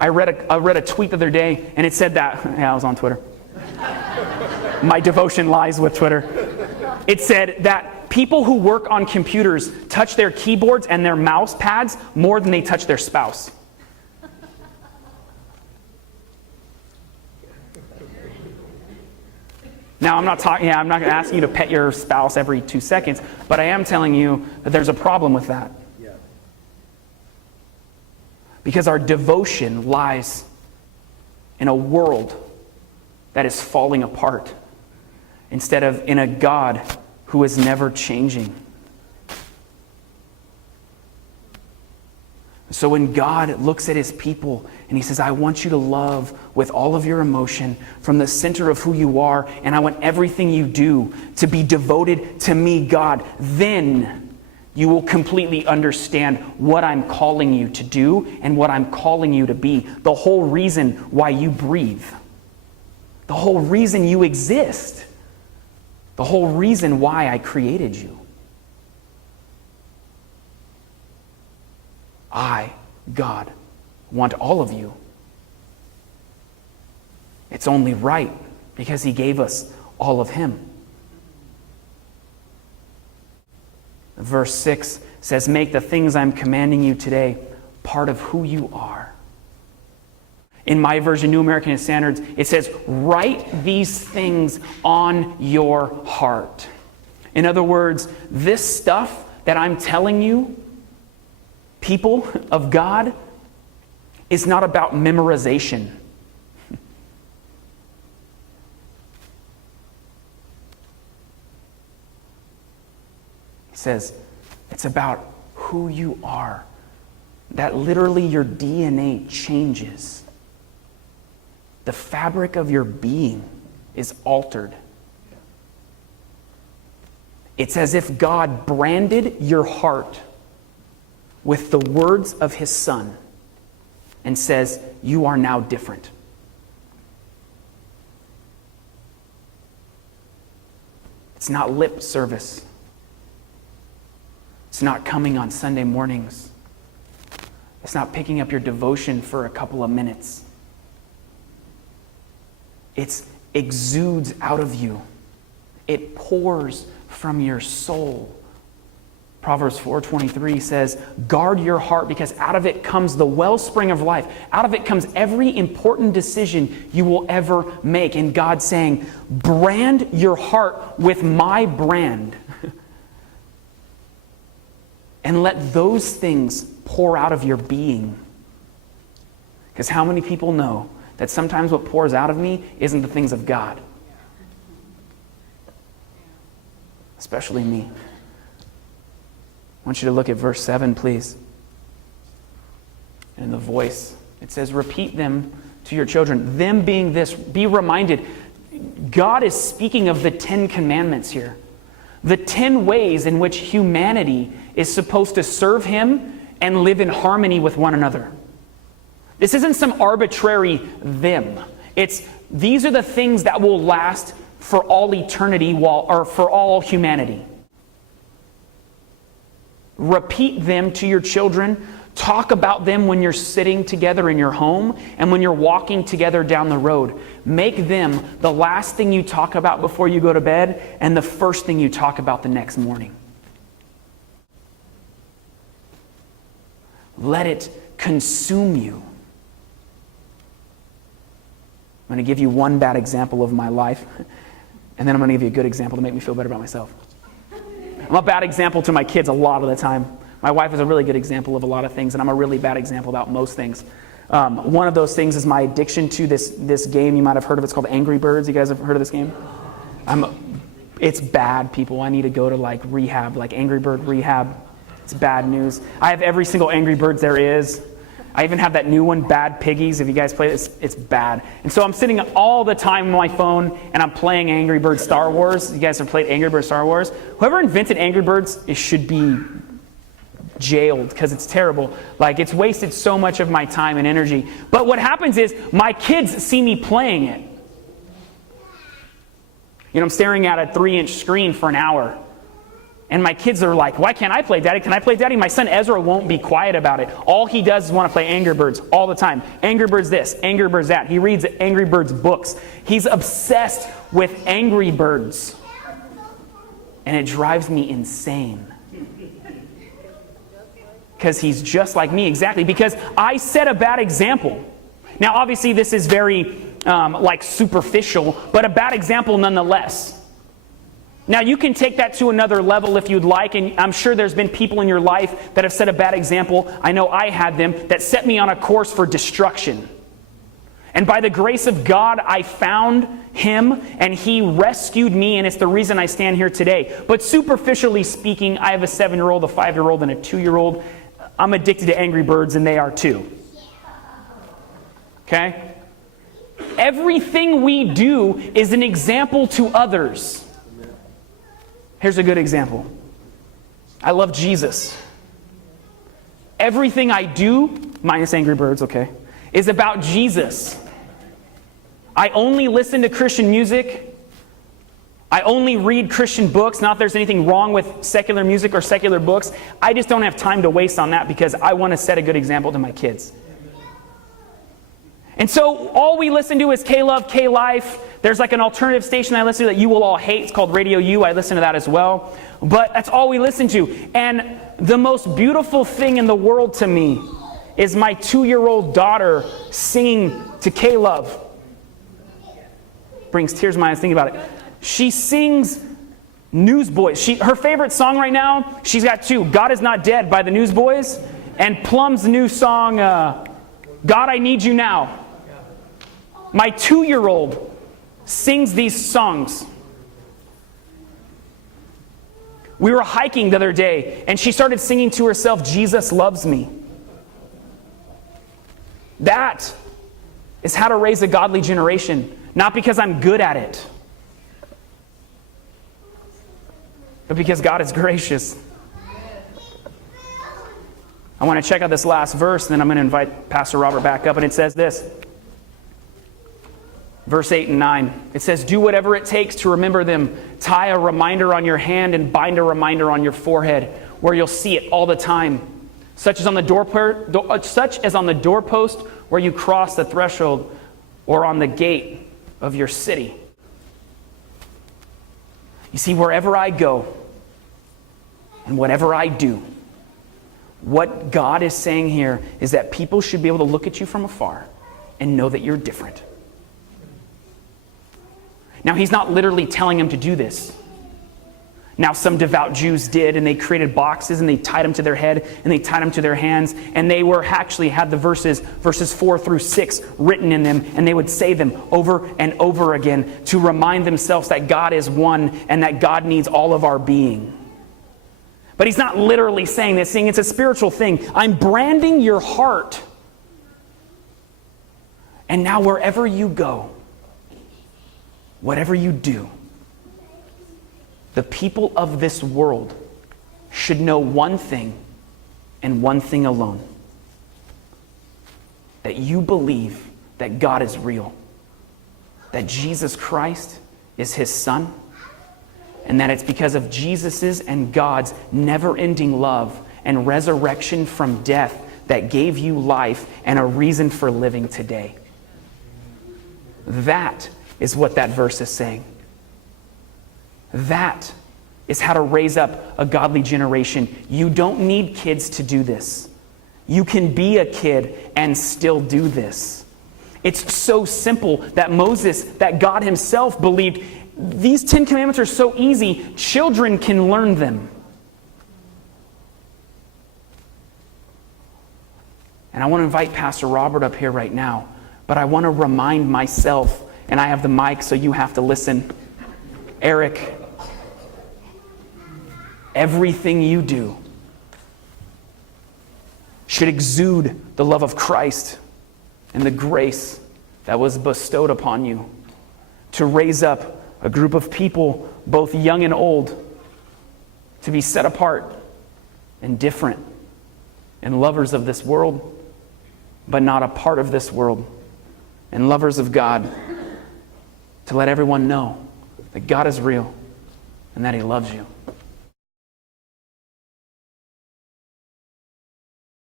I read a tweet the other day, and it said that, yeah, I was on Twitter. My devotion lies with Twitter. It said that people who work on computers touch their keyboards and their mouse pads more than they touch their spouse. Now, I'm not asking you to pet your spouse every 2 seconds, but I am telling you that there's a problem with that. Yeah. Because our devotion lies in a world that is falling apart instead of in a God who is never changing. So when God looks at his people and he says, I want you to love with all of your emotion from the center of who you are, and I want everything you do to be devoted to me, God, then you will completely understand what I'm calling you to do and what I'm calling you to be. The whole reason why you breathe. The whole reason you exist. The whole reason why I created you. I, God, want all of you. It's only right because he gave us all of him. Verse 6 says, make the things I'm commanding you today part of who you are. In my version, New American Standards, it says, write these things on your heart. In other words, this stuff that I'm telling you, people of God, is not about memorization. He says, it's about who you are. That literally your DNA changes. The fabric of your being is altered. It's as if God branded your heart with the words of his Son and says, you are now different. It's not lip service. It's not coming on Sunday mornings. It's not picking up your devotion for a couple of minutes. It exudes out of you. It pours from your soul. Proverbs 4:23 says, guard your heart because out of it comes the wellspring of life. Out of it comes every important decision you will ever make. And God's saying, brand your heart with my brand. And let those things pour out of your being. Because how many people know that sometimes what pours out of me isn't the things of God? Especially me. I want you to look at verse 7, please. And in the voice, it says, repeat them to your children. Them being this, be reminded, God is speaking of the 10 commandments here. The 10 ways in which humanity is supposed to serve him and live in harmony with one another. This isn't some arbitrary them. These are the things that will last for all eternity, or for all humanity. Repeat them to your children. Talk about them when you're sitting together in your home and when you're walking together down the road. Make them the last thing you talk about before you go to bed and the first thing you talk about the next morning. Let it consume you. I'm going to give you one bad example of my life, and then I'm going to give you a good example to make me feel better about myself. I'm a bad example to my kids a lot of the time. My wife is a really good example of a lot of things, and I'm a really bad example about most things. One of those things is my addiction to this game. You might have heard of it. It's called Angry Birds. You guys have heard of this game? It's bad, people. I need to go to rehab, Angry Bird rehab. It's bad news. I have every single Angry Birds there is. I even have that new one, Bad Piggies. If you guys play this, it's bad. And so I'm sitting all the time on my phone and I'm playing Angry Birds Star Wars. You guys have played Angry Birds Star Wars? Whoever invented Angry Birds, it should be jailed because it's terrible. It's wasted so much of my time and energy. But what happens is my kids see me playing it. I'm staring at a 3-inch screen for an hour. And my kids are like, why can't I play, Daddy? Can I play, Daddy? My son Ezra won't be quiet about it. All he does is want to play Angry Birds all the time. Angry Birds this, Angry Birds that. He reads Angry Birds books. He's obsessed with Angry Birds. And it drives me insane. Because he's just like me, exactly. Because I set a bad example. Now, obviously, this is very superficial, but a bad example nonetheless. Now, you can take that to another level if you'd like, and I'm sure there's been people in your life that have set a bad example. I know I had them that set me on a course for destruction. And by the grace of God, I found him, and he rescued me, and it's the reason I stand here today. But superficially speaking, I have a 7-year-old, a 5-year-old, and a 2-year-old. I'm addicted to Angry Birds, and they are too. Okay? Everything we do is an example to others. Here's a good example. I love Jesus. Everything I do, minus Angry Birds, okay, is about Jesus. I only listen to Christian music. I only read Christian books. Not that there's anything wrong with secular music or secular books. I just don't have time to waste on that because I want to set a good example to my kids. And so all we listen to is K-Love, K-Life. There's like an alternative station I listen to that you will all hate. It's called Radio U. I listen to that as well. But that's all we listen to. And the most beautiful thing in the world to me is my 2-year-old daughter singing to K-Love. Brings tears to my eyes thinking about it. She sings Newsboys. Her favorite song right now, she's got 2. God Is Not Dead by the Newsboys. And Plum's new song, God, I Need You Now. My 2-year-old sings these songs. We were hiking the other day, and she started singing to herself, Jesus Loves Me. That is how to raise a godly generation. Not because I'm good at it, but because God is gracious. I want to check out this last verse, and then I'm going to invite Pastor Robert back up, and it says this. Verse 8 and 9. It says, do whatever it takes to remember them. Tie a reminder on your hand and bind a reminder on your forehead, where you'll see it all the time. Such as on the doorpost where you cross the threshold, or on the gate of your city. You see, wherever I go and whatever I do, what God is saying here is that people should be able to look at you from afar and know that you're different. Now, he's not literally telling them to do this. Now, some devout Jews did, and they created boxes, and they tied them to their head, and they tied them to their hands, and they were actually had the verses 4 through 6 written in them, and they would say them over and over again to remind themselves that God is one and that God needs all of our being. But he's not literally saying this, saying it's a spiritual thing. I'm branding your heart. And now wherever you go, whatever you do, the people of this world should know one thing and one thing alone. That you believe that God is real. That Jesus Christ is his Son. And that it's because of Jesus's and God's never-ending love and resurrection from death that gave you life and a reason for living today. That is what that verse is saying. That is how to raise up a godly generation. You don't need kids to do this. You can be a kid and still do this. It's so simple that Moses, that God himself believed, these 10 commandments are so easy, children can learn them. And I want to invite Pastor Robert up here right now, but I want to remind myself, and I have the mic so you have to listen. Eric, everything you do should exude the love of Christ and the grace that was bestowed upon you to raise up a group of people, both young and old, to be set apart and different and lovers of this world, but not a part of this world, and lovers of God, to let everyone know that God is real and that he loves you.